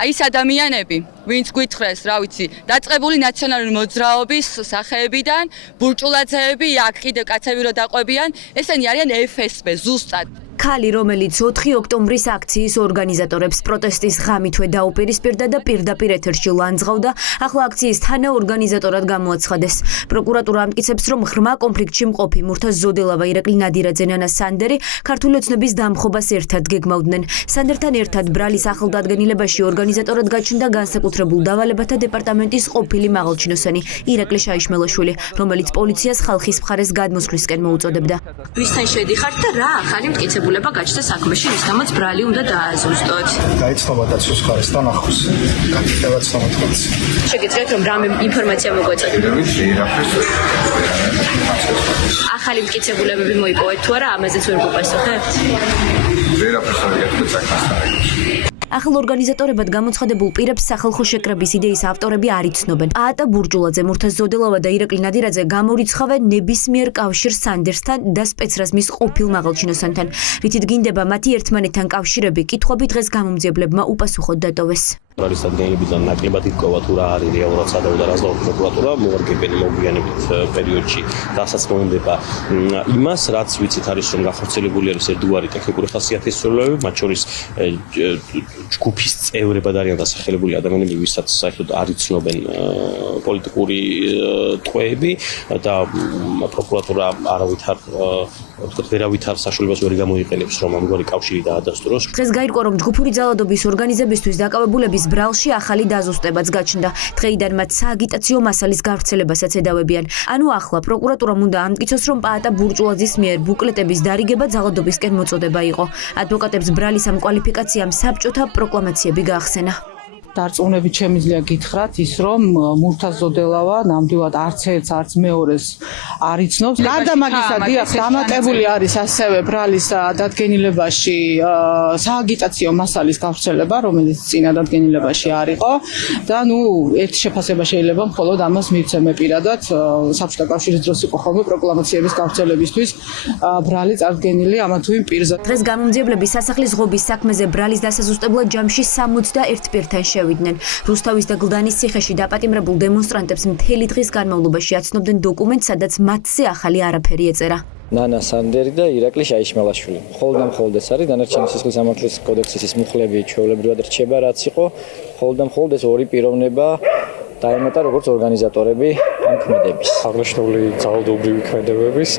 Აი ეს ადამიანები, ვინც გითხრეს, რა ვიცი, დაწყებული ნაციონალური მოძრაობის სახეებიდან, ბურჭულაძეები, აქ კიდე კაცები რო დაყვებიან, ესენი არიან FSB ზუსტად. ქალი, რომელიც 4 ოქტომბრის აქციის ორგანიზატორებს პროტესტის ღამითვე დაუპირისპირდა და პირდაპირ ეთერში ლანძღავდა, ახლა აქციის თანაორგანიზატორად გამოაცხადეს. პროკურატურა ამტკიცებს, რომ ღრმა კონფლიქტში მყოფი მურთაზ ზოდელავა, ირაკლი ნადირაძე, ნანა სანდერი ქართული ოცნების დამხობას ერთად გეგმავდნენ. სანდერთან ერთად ბრალის ახლდადგენილებაში ორგანიზატორად გაჩნდა განსაკუთრებულ დავალებათა დეპარტამენტის ყოფილი მაღალჩინოსანი ირაკლი შაიშმელაშვილი, რომელიც პოლიციას ხალხის მხარეს გადმოსვლისკენ მოუწოდებდა. ვისთან შედიხართ და რა ახალი მტკიცებულება გაჩნდა საქმეში, რის გამოც ბრალი უნდა დააზუსტოთ. გაიცნობა დაცვის ხარისთან ახლოს. გაკეთებაც სამართლიც. შეგიძლიათ რომ რამე ინფორმაცია მოგვეწოდოთ? ახალი მტკიცებულებები მოიპოვეთ თუ არა, ამაზეც ვერ გუპასუხებთ? ახალ ორგანიზატორებად გამოცხადებულ პირებს სახალხო შეკრების იდეის ავტორები არ იცნობენ. აატა ბურჭულაძე, მურთაზ ზოდელავა და ირაკლი ნადირაძე გამორიცხავენ ნებისმიერ კავშირს სანდერსთან და სპეცრაზმის ყოფილ მაღალჩინოსანთან. რითით გინდება მათი ერთმანეთთან კავშირები, კითხვები დღეს გამომძიებლებმა უპასუხოდ დატოვეს. არის ადგილებიდან ნაკლებად იკოვა თუ რა არის რეალურად სადავო და რაზდაო პროკურატურა მოარგებენ მოგვიანებით პერიოდში და ასაც მოენდება იმას, რაც ვიცით არის რომ გახორციელებული არის ერთგვარი ტექნიკური ხასიათის ცვლილებები, მათ შორის ჯგუფის წევრებად არიან დასახელებული ადამიანები, ვისაც საერთოდ არ იცნობენ პოლიტიკური ტყვეები და პროკურატურა ვერავითარ საშუალებას ვერ გამოიყენებს რომ ამგვარი კავშირი დაადასტუროს. დღეს გაირკვა რომ ჯგუფური ძალადობის ორგანიზებისთვის დაკავებულების ბრალში ახალი დაზუსტებაც გაჩნდა. დღეიდან მათ სააგიტაციო მასალის გავრცელებასაც ედავებიან. ანუ ახლა პროკურატურამ უნდა ამტკიცოს, რომ პაატა ბურჭულაძის მიერ ბუკლეტების დარიგება ძალადობისკენ მოწოდება იყო. ადვოკატებს ბრალის ამ კვალიფიკაციამ საბჭოთა პროკლამაციები გაახსენა. დარწმუნებით შემიძლია გითხრათ ის, რომ მურთაზ ზოდელავა ნამდვილად არც ერთს, არც მეორეს არ იცნობს. გარდა მაგისა, დიახ, დამატებული არის ასევე ბრალის დადგენილებაში სააგიტაციო მასალის გავრცელება, რომელიც წინა დადგენილებაში არ იყო და ერთი შეფასება შეიძლება მხოლოდ ამას მივცემე პირადად. საბჭოთა კავშირის დროს იყო ხოლმე პროკლამაციების გავრცელებისთვის ბრალი წარდგენილი ამა თუ იმ პირზე. დღეს გამომძიებლები სასახლის ღობის საქმეზე ბრალის დასაზუსტებლად ჯამში 61 პირთან შევიდნენ. რუსთავის და გლდანის ციხეში დაპატიმრებულ დემონსტრანტებს მთელი დღის განმავლობაში აცნობდნენ დოკუმენტს, სადაც მათზე ახალი არაფერი ეწერა. ნანა სანდერი და ირაკლი შაიშმელაშვილი. მხოლოდ ეს არის დანარჩენი სისხლის სამართლის კოდექსის ის მუხლები ჩვეულებრივად რჩება, რაც იყო, მხოლოდ ეს ორი პიროვნება დაემატა როგორც ორგანიზატორები ამ ქმედების. აღნიშნული ძალადობრივი ქმედებების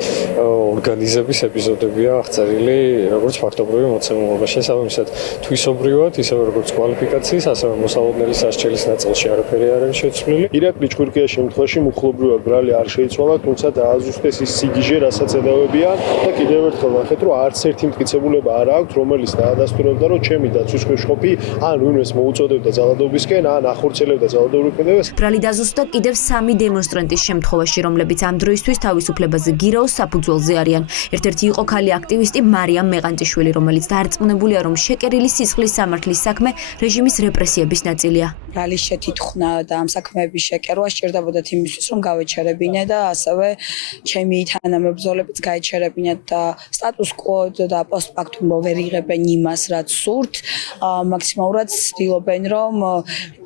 ორგანიზების ეპიზოდებია აღწერილი როგორც ფაქტობრივი მოცემულობა. შესაბამისად, თვისობრივად, ისევე როგორც კვალიფიკაციის, ასევე მოსალოდნელი სასჯელის ნაწილში არაფერი არ არის შეცვლილი. ირაკლი ჭკვირკიას შემთხვევაში მუხლობრივად ბრალი არ შეიცვალა, თუმცა დააზუსტეს ის სიგიჟე, რასაც ედავებიან და კიდევ ერთხელ ნახეთ, რომ არც ერთი მტკიცებულება არ აქვს, რომელიც დაადასტურებდა, რომ ჩემი დაცვის ქვეშ ყოფი ან ვინმეს მოუწოდებდა ძალადობისკენ, ან ახორციელებდა ძალადობრივ ქმედებას. ბრალი დაზუსტდა კიდევ 3 დემონსტრანტის შემთხვევაში, რომლებიც ამ დროისთვის თავისუფლებაზე გირაოს საფუძველზე არიან. ერთ-ერთი იყო ქალი აქტივისტი მარიამ მეყანწიშვილი, რომელიც დარწმუნებულია, რომ შეკერილი სისხლის სამართლის საქმე რეჟიმის რეპრესიების ნაწილია. ბრალის შეთითხოვნა და ამ საქმეების შეკერვა სჭირდებოდათ იმისთვის, რომ გავეჩერებინე და ასევე ჩემი თანამებრძოლებიც გაეჩერებინათ და სტატუს კვო და პოსტფაქტუმ ვერ იღებენ იმას, რაც სურთ, მაქსიმალურად ცდილობენ, რომ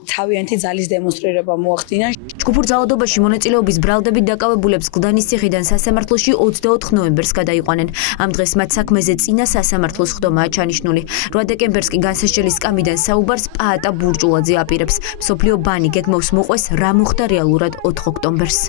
თავიანთი ძალის დემონსტრირება მოახდინან. ჯგუფურ ძალადობაში მონაწილეობის ბრალდებით დაკავებულებს გლდანის ციხიდან სასამართლოში 24 ნოემბერს გადაიყვანენ. ამ დღეს მათ საქმეზე წინა სასამართლოს ხდომაა ჩანიშნული. 8 დეკემბერს კი განსაჯელის სკამიდან საუბარს პაატა ბურჭულაძე აპირებს. მსოფლიო ბანი გეგმავს მოყვეს რა მოხდა რეალურად 4 ოქტომბერს.